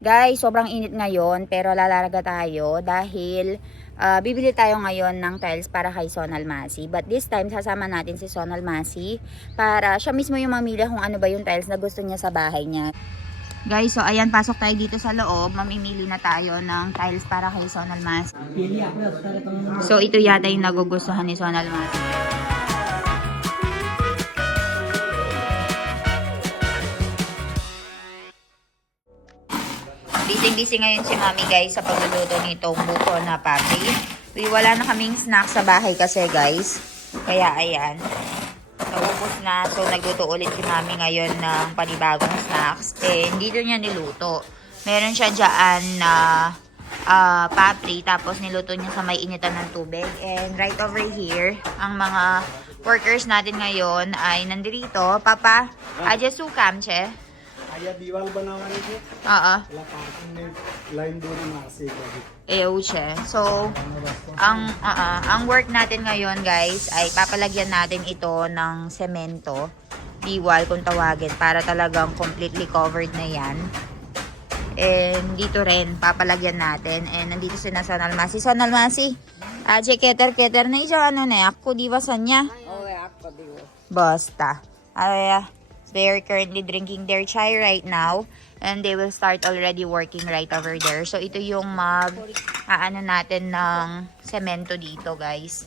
Guys, sobrang init ngayon pero lalarga tayo dahil bibili tayo ngayon ng tiles para kay Sonal Masi. But this time, sasama natin si Sonal Masi para siya mismo yung mamili kung ano ba yung tiles na gusto niya sa bahay niya. Guys, so ayan, pasok tayo dito sa loob. Mamimili na tayo ng tiles para kay Sonal Masi. So ito yata yung nagugustuhan ni Sonal Masi. Busy ngayon si Mami guys sa pagluluto nitong buko na papi. Wala na kaming snacks sa bahay kasi guys. Kaya ayan. Naubos na. So nagluto ulit si Mami ngayon ng panibagong snacks. Dito niya niluto. Meron siya dyan na papri. Tapos niluto niya sa may initan ng tubig. And right over here, ang mga workers natin ngayon ay nandito. Papa, aja sukam, che? आया दीवार बनावानी थी Oo. वाला पार्किंग में लाइन दोनों मासे Euche. So, ang work natin ngayon guys ay papalagyan natin ito ng semento, diwal kung tawagin, para talagang completely covered na yan. And dito rin papalagyan natin. And nandito si Sonal Masi. Sonal Masi, aje keter na ijo ano na ako diba sanya? आपका दिवस Basta. They're currently drinking their chai right now. And they will start already working right over there. So, ito yung ano natin ng semento dito, guys.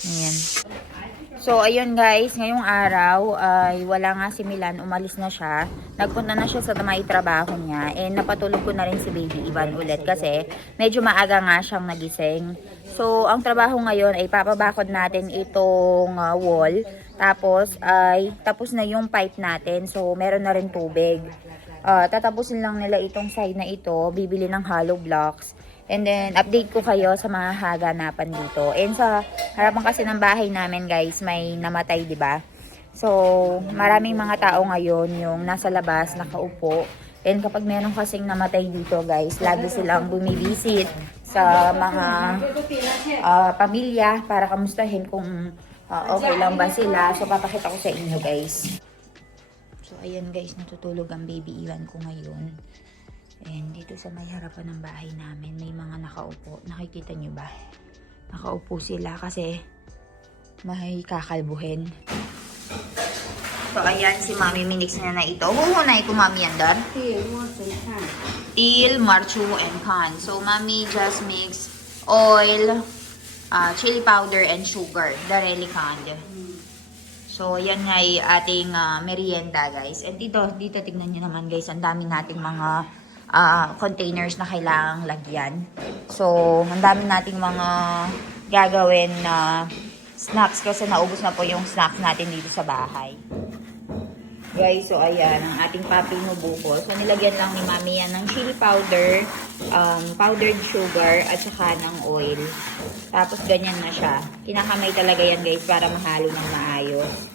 Ayan. So, ayun guys. Ngayong araw, ay wala nga si Milan. Umalis na siya. Nagpunta na siya sa may trabaho niya. And napatulog ko na rin si Baby Ivan ulit. Kasi, medyo maaga nga siyang nagising. So, ang trabaho ngayon ay papabakod natin itong wall. Tapos, tapos na yung pipe natin. So, meron na rin tubig. Tatapusin lang nila itong side na ito. Bibili ng hollow blocks. And then, update ko kayo sa mga haganapan dito. And sa harapan kasi ng bahay namin, guys, may namatay, di ba? So, maraming mga tao ngayon yung nasa labas, nakaupo. And kapag meron kasing namatay dito, guys, lagi silang bumibisit sa mga pamilya para kamustahin kung okay lang ba sila. So, papakita ko sa inyo, guys. So, ayan, guys. Natutulog ang Baby Ivan ko ngayon. And dito sa may harapan ng bahay namin, may mga nakaupo. Nakikita nyo ba? Nakaupo sila kasi may kakalbuhin. So, ayan, si Mami minix na ito. Huhunay ko, Mami, yan dar? Til, marchu, and can. So, Mami just mix oil, chili powder, and sugar. Dareli canned. So, yan nga ay ating merienda, guys. And dito tignan nyo naman, guys, ang dami nating mga containers na kailangang lagyan. So, ang dami nating mga gagawin na snacks kasi naubos na po yung snacks natin dito sa bahay. Guys, so ayan, ang ating papi buko. So, nilagyan lang ni Mami yan ng chili powder, powdered sugar, at saka ng oil. Tapos, ganyan na siya. Kinakamay talaga yan, guys, para mahalo ng maayos.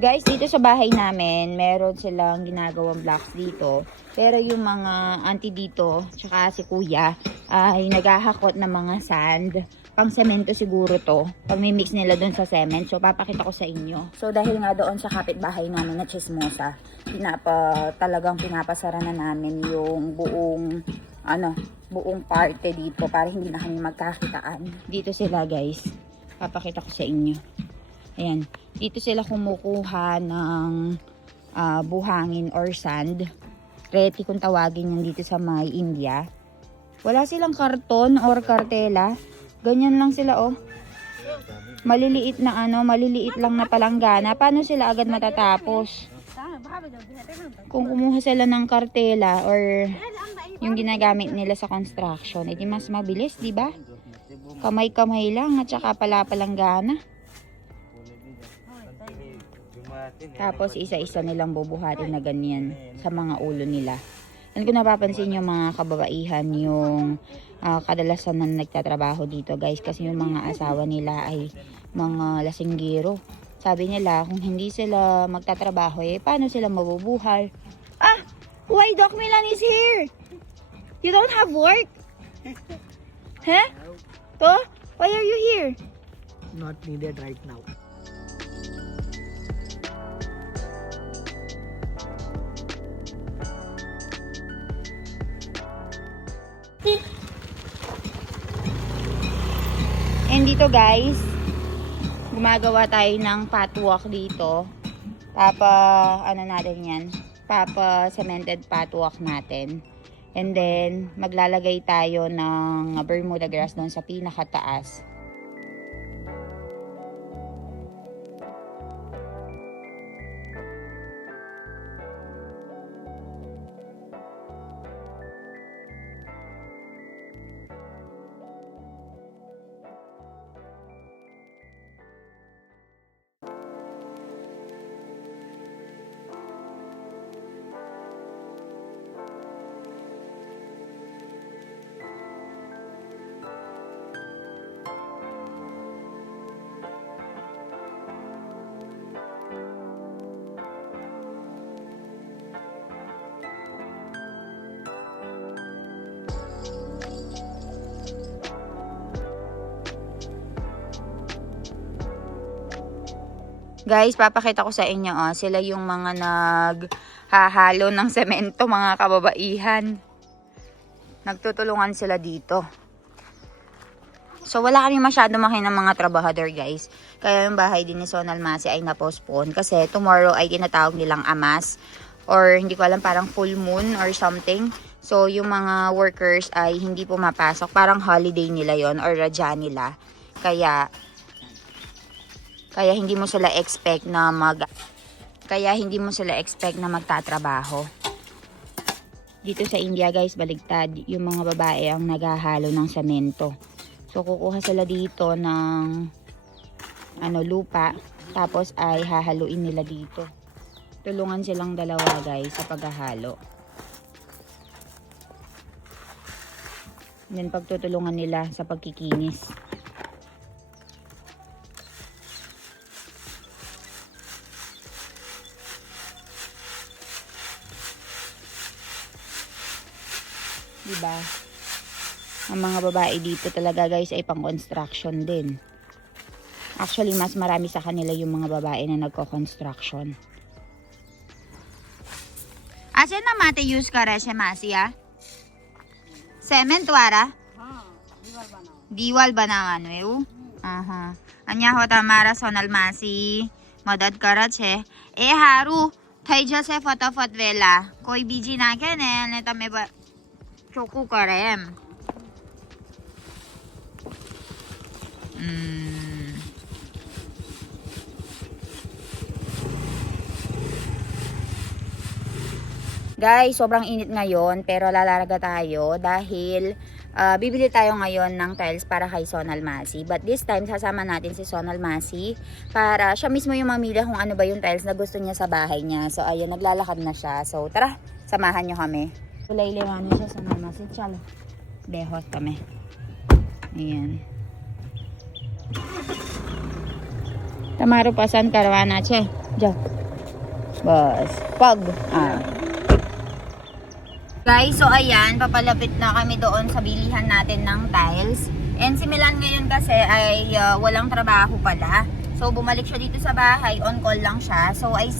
Guys, dito sa bahay namin, meron silang ginagawang blocks dito. Pero yung mga auntie dito, tsaka si kuya, ay naghahakot ng mga sand. Pang semento siguro to. Pag may mix nila doon sa cement. So, papakita ko sa inyo. So, dahil nga doon sa kapitbahay namin na chismosa, talagang pinapasara na namin yung buong parte dito para hindi na kami magkakitaan. Dito sila, guys. Papakita ko sa inyo. Ayan, dito sila kumukuha ng buhangin or sand. Reti kung tawagin yan dito sa may India. Wala silang karton or kartela. Ganyan lang sila, oh. Maliliit lang na palanggana. Paano sila agad matatapos? Kung kumuha sila ng kartela or yung ginagamit nila sa construction, edi mas mabilis, di ba? Kamay-kamay lang at saka palanggana. Tapos isa-isa nilang bubuhatin na ganyan sa mga ulo nila. And kung napapansin yung mga kababaihan, yung kadalasan na nagtatrabaho dito guys, kasi yung mga asawa nila ay mga lasinggero. Sabi nila kung hindi sila magtatrabaho paano sila mabubuhay? Why Doc Milan is here? You don't have work? Huh? To? Why are you here? Not needed right now. And dito guys, gumagawa tayo ng patwalk dito. Ano natin yan? Cemented patwalk natin. And then, maglalagay tayo ng Bermuda grass doon sa pinakataas. Guys, papakita ko sa inyo, sila yung mga naghahalo ng semento, mga kababaihan. Nagtutulungan sila dito. So, wala kami masyado ng mga trabahador, guys. Kaya yung bahay din ni Sonal Masi ay na-postpone. Kasi tomorrow ay tinatawag nilang amas. Or hindi ko alam, parang full moon or something. So, yung mga workers ay hindi pumapasok. Parang holiday nila yon or radya nila. Kaya hindi mo sila expect na magtatrabaho. Dito sa India guys, baligtad. Yung mga babae ang naghahalo ng semento. So kukuha sila dito ng lupa, tapos ay hahaluin nila dito. Tulungan silang dalawa guys sa paghahalo. Then pagtutulungan nila sa pagkikinis. Diba? Ang mga babae dito talaga guys ay pang construction din. Actually mas marami sa kanila yung mga babae na nagko-construction. Ase na mate use kare se masiya? Cement वाला? हाँ, दीवाल बनावવાનું એવું? અહીંયા હો તમારા સોનલ માસી મદદ કરે છે. એ હારું થઈ જશે ફટાફટ વેલા. કોઈ બીજી નાખે ને અને તમે ચોખ્ખું કરે એમ. Guys, sobrang init ngayon pero lalaga tayo dahil bibili tayo ngayon ng tiles para kay Sonal Masi. But this time, sasama natin si Sonal Masi para siya mismo yung mamili kung ano ba yung tiles na gusto niya sa bahay niya. So, ayun, naglalakad na siya. So, tara, samahan nyo kami. Kulay-liwanan siya Sonal Masi. Chalo. Dehos kami. Ayan. Tamaro pasan karwana che. Jo. Bas. Pag. Guys, so ayan, papalapit na kami doon sa bilihan natin ng tiles. And si Milan ngayon kasi ay walang trabaho pala. So bumalik siya dito sa bahay, on call lang siya. So I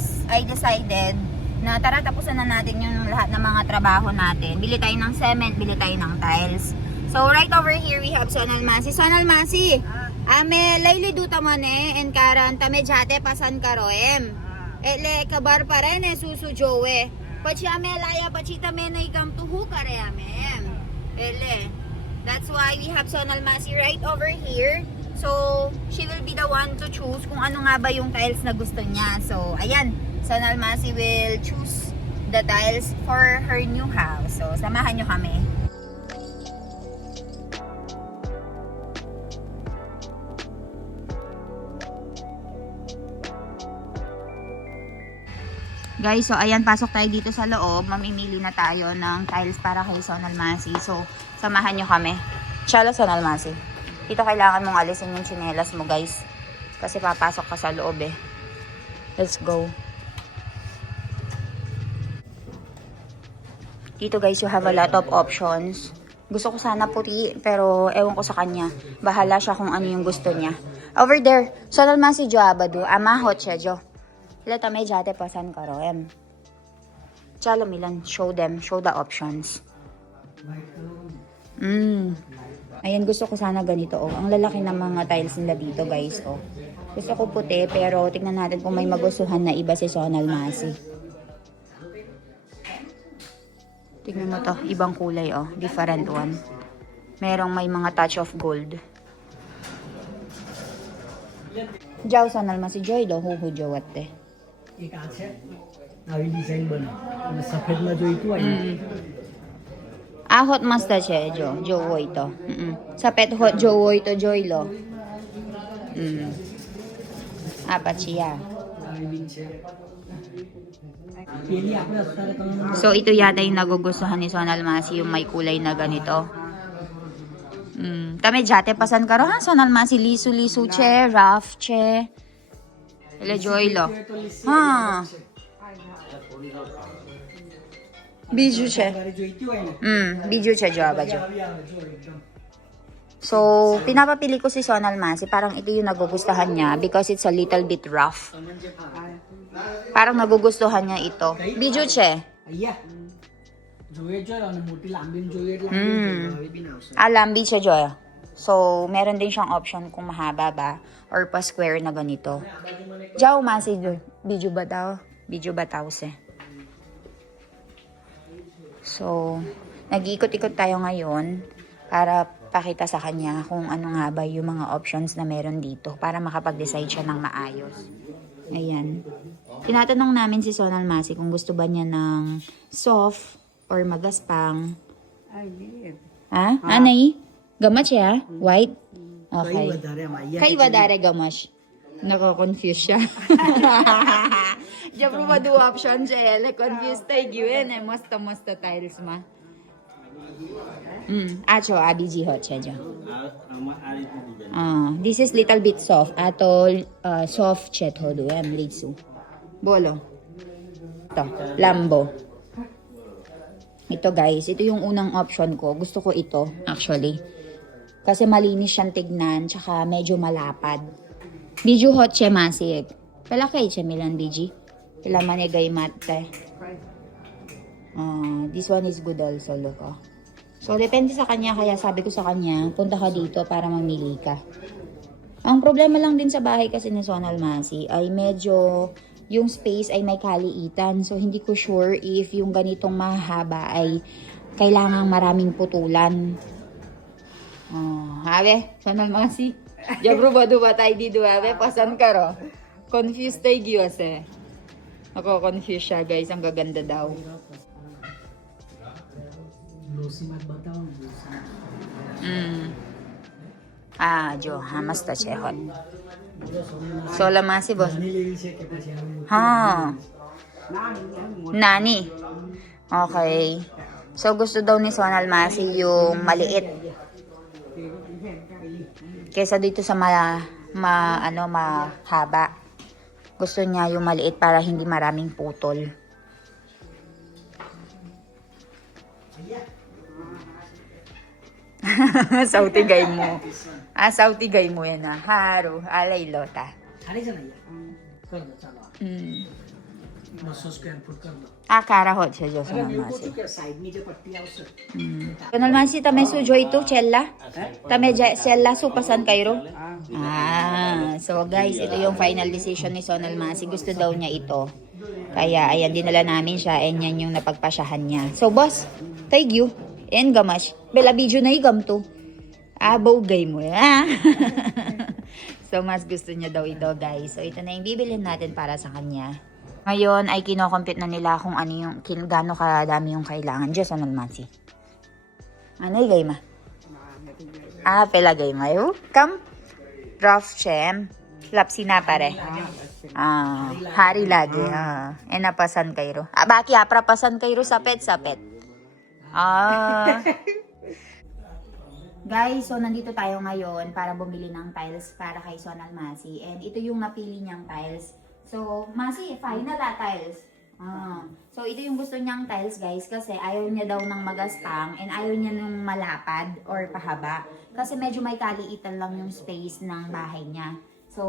decided na tara, tapusan na natin yung lahat ng mga trabaho natin. Bili tayo ng cement, bili tayo ng tiles. So right over here we have Sonal Masi. Sonal Masi, ame layli duta mane en karan tame jate pasan karoem. Ele kabar pare ne susu jowe. Pachi ame laya pachi tame na ikam tuhu kare ame. Ele. That's why we have Sonal Masi right over here. So she will be the one to choose kung ano nga ba yung tiles na gusto niya. So ayan, Sonal Masi will choose the tiles for her new house. So samahan nyo kami. Guys, so ayan, pasok tayo dito sa loob. Mamimili na tayo ng tiles para kay Sonal Masi. So, Samahan nyo kami. Chala Son Almasi. Dito kailangan mong alisin yung tsinelas mo, guys. Kasi papasok ka sa loob eh. Let's go. Dito guys, you have a lot of options. Gusto ko sana puti, pero ewan ko sa kanya. Bahala siya kung ano yung gusto niya. Over there, Son Almasi jo abado. Ama hoche jo. Leta may jate pasan karo em. Chalo Milan, show the options. Ayan, gusto ko sana ganito, oh. Ang lalaki ng mga tiles nila dito, guys, oh. Gusto ko puti, pero tingnan natin kung may magustuhan na iba si Son Almasi. Tingnan mo to, ibang kulay, oh. Different one. Merong may mga touch of gold. Jaw Son Almasi, joy do, huhu jowatte. एक आज है नवी डिजाइन बना અને સફેદમાં જોઈતું હોય ને Ahot masta siya, jo woy to. Sapet hot jo woy to, joy lo. Apat siya. પેલી આપણે અત્યારે તમને So, ito yata yung nagugustuhan ni Son Almasi, yung may kulay na ganito. Tame jate pasan karo ha, Son Almasi, lisu che, rough che. Ele joy lo. Ha. Biju che. ઘરે જોઈતી હોય ને Biju che jo abajo. આવી આવે જો એકદમ So, pinapapili ko si Son Almasi, parang ito yung nagugustuhan niya because it's a little bit rough. તમને જે ફાવે Parang nagugustuhan niya ito. Biju che. અહીંયા જોઈએ જોઈએ અને મોટી લાંબી જોઈએ એટલે લાંબી બી ના આવશે Lambi siya, Joy. So, meron din siyang option kung mahaba ba or pa square na ganito. Jaw masi, Biju bataw. Biju bataw se. So, nag-iikot-ikot tayo ngayon para pakita sa kanya kung ano nga ba yung mga options na meron dito para makapag-decide siya ng maayos. Ayan. Tinatanong namin si Son Almasi kung gusto ba niya ng soft or magaspang. Ha? Anay? Gamat siya? White? કઈ Okay. વધારે આમાં અહીંયા Kay Wadare Gamash. Nako-confuse siya. Diyan po ba do option siya? Confused tayo yun eh. Masta tiles ma. Acho, abiji hot siya dyan. This is little bit soft. Ato, soft chet ho do. Litsu. Bolo. Ito, lambo. Ito guys, ito yung unang option ko. Gusto ko ito, actually. Kasi malinis siyang tignan, tsaka medyo malapad. Biju hot siya masig. Palakay siya milan, Biji. Pila manigay mate. This one is good also, look. Oh. So, depende sa kanya. Kaya sabi ko sa kanya, punta ka dito para mamili ka. Ang problema lang din sa bahay kasi ni Son Almasi ay medyo yung space ay may kaliitan. So, hindi ko sure if yung ganitong mahaba ay kailangang maraming putulan. Habe, Son Almasi. Jabro ba duwa tayo dito, habe? Pasan ka ro. Confused tayo giwas eh. Ako-confused siya, guys. Ang gaganda daw. લોસીમાં જ બતાવો ને Jo, hamas ta chehot. So, Almasi, boss. નાની લેવી છે કે પછી આવી Ha. Nani. Okay. So, gusto daw ni Son Almasi yung maliit. Kesa dito sa mahaba. Gusto niya yung maliit para hindi maraming putol. Sautigay mo. Sautigay mo yan na. Haro. Alay lota. સારી છે ને અહીંયા કર દો ચાલો 200 square foot કર દો Karahot siya, Diyos અરે ng મેં કહું Almasi. છું કે સાઈડની જે પટ્ટી આવશે Son Almasi, tamay sujo ito, Chella? Tamay Chella, supasan kayo? So guys, ito yung final decision ni Son Almasi. Gusto daw niya ito. Kaya, ayan, dinala namin siya. And yan yung napagpasyahan niya. So, boss, thank you. And gamash. Bela video na igam to. Bogay mo. So, mas gusto niya daw ito, guys. So, ito na yung bibilhin natin para sa kanya. Ngayon ay kinocompute na nila kung ano yung, gaano kadami yung kailangan. Diyos, Son Almasi. Ano yung gayma? Pela gayma. Come. Rough chem. Lapsi na pare. Hari lagi. Enapasan kayo. Baki prapasan kayo sapet. Guys, so nandito tayo ngayon para bumili ng tiles para kay Sonal Masi. And ito yung napili niyang tiles. So, Masi, final tiles. So, ito yung gusto niyang tiles, guys, kasi ayaw niya daw ng magastang and ayaw niya ng malapad or pahaba. Kasi medyo may kaliitan lang yung space ng bahay niya. So,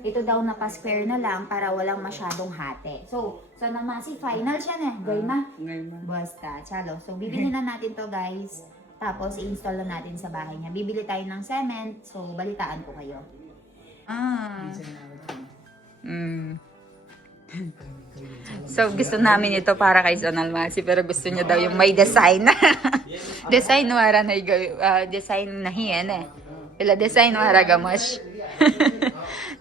ito daw na pa-square na lang para walang masyadong hati. So, Sonal Masi, final siya na. Gay na. Basta, chalo. So, bibili na natin to, guys. Tapos, i-install na natin sa bahay niya. Bibili tayo ng cement. So, balitaan ko kayo. So, gusto namin ito para kay Sonal Masi. Pero gusto niya daw yung may design. Design wara na design na hiyan eh. Ila design wara gamash.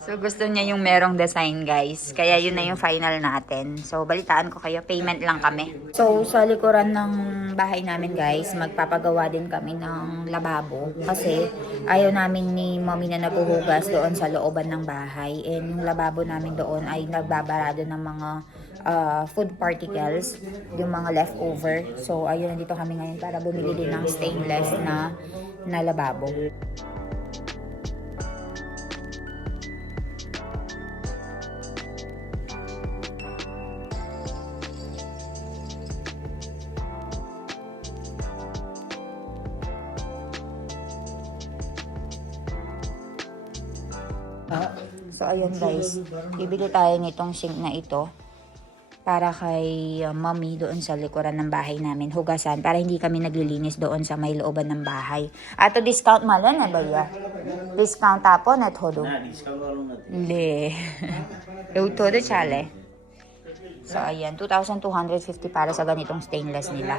So, gusto niya yung merong design, guys. Kaya yun na yung final natin. So, balitaan ko kayo. Payment lang kami. So, sa likuran ng bahay namin, guys, magpapagawa din kami ng lababo. Kasi, ayaw namin ni mommy na naguhugas doon sa looban ng bahay. And yung lababo namin doon ay nagbabarado ng mga food particles, yung mga leftover. So, ayun, nandito kami ngayon para bumili din ng stainless na lababo. So, ayun guys, bibili tayo nitong sink na ito para kay mommy doon sa likuran ng bahay namin, hugasan, para hindi kami naglilinis doon sa may looban ng bahay. Ato discount malan na ba ya? Discount tapo net hodo. Na discount walang natin. Le. Todo chale. So, ayan, 2,250 para sa ganitong stainless nila.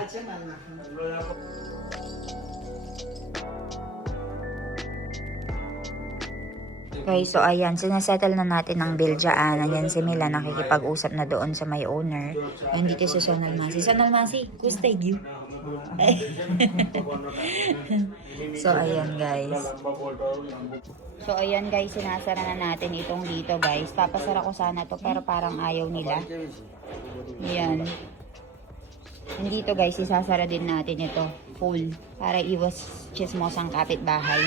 Okay, so ayan, sinasettle na natin ng bill dyan. Ayan si Mila, nakikipag-usap na doon sa may owner. Ayan dito si Sonal Masi. Sonal Masi, gustay you. So ayan guys. So ayan guys, sinasara na natin itong dito guys. Papasara ko sana to pero parang ayaw nila. Ayan. Dito guys, isasara din natin ito full para iwas chismosang kapitbahay.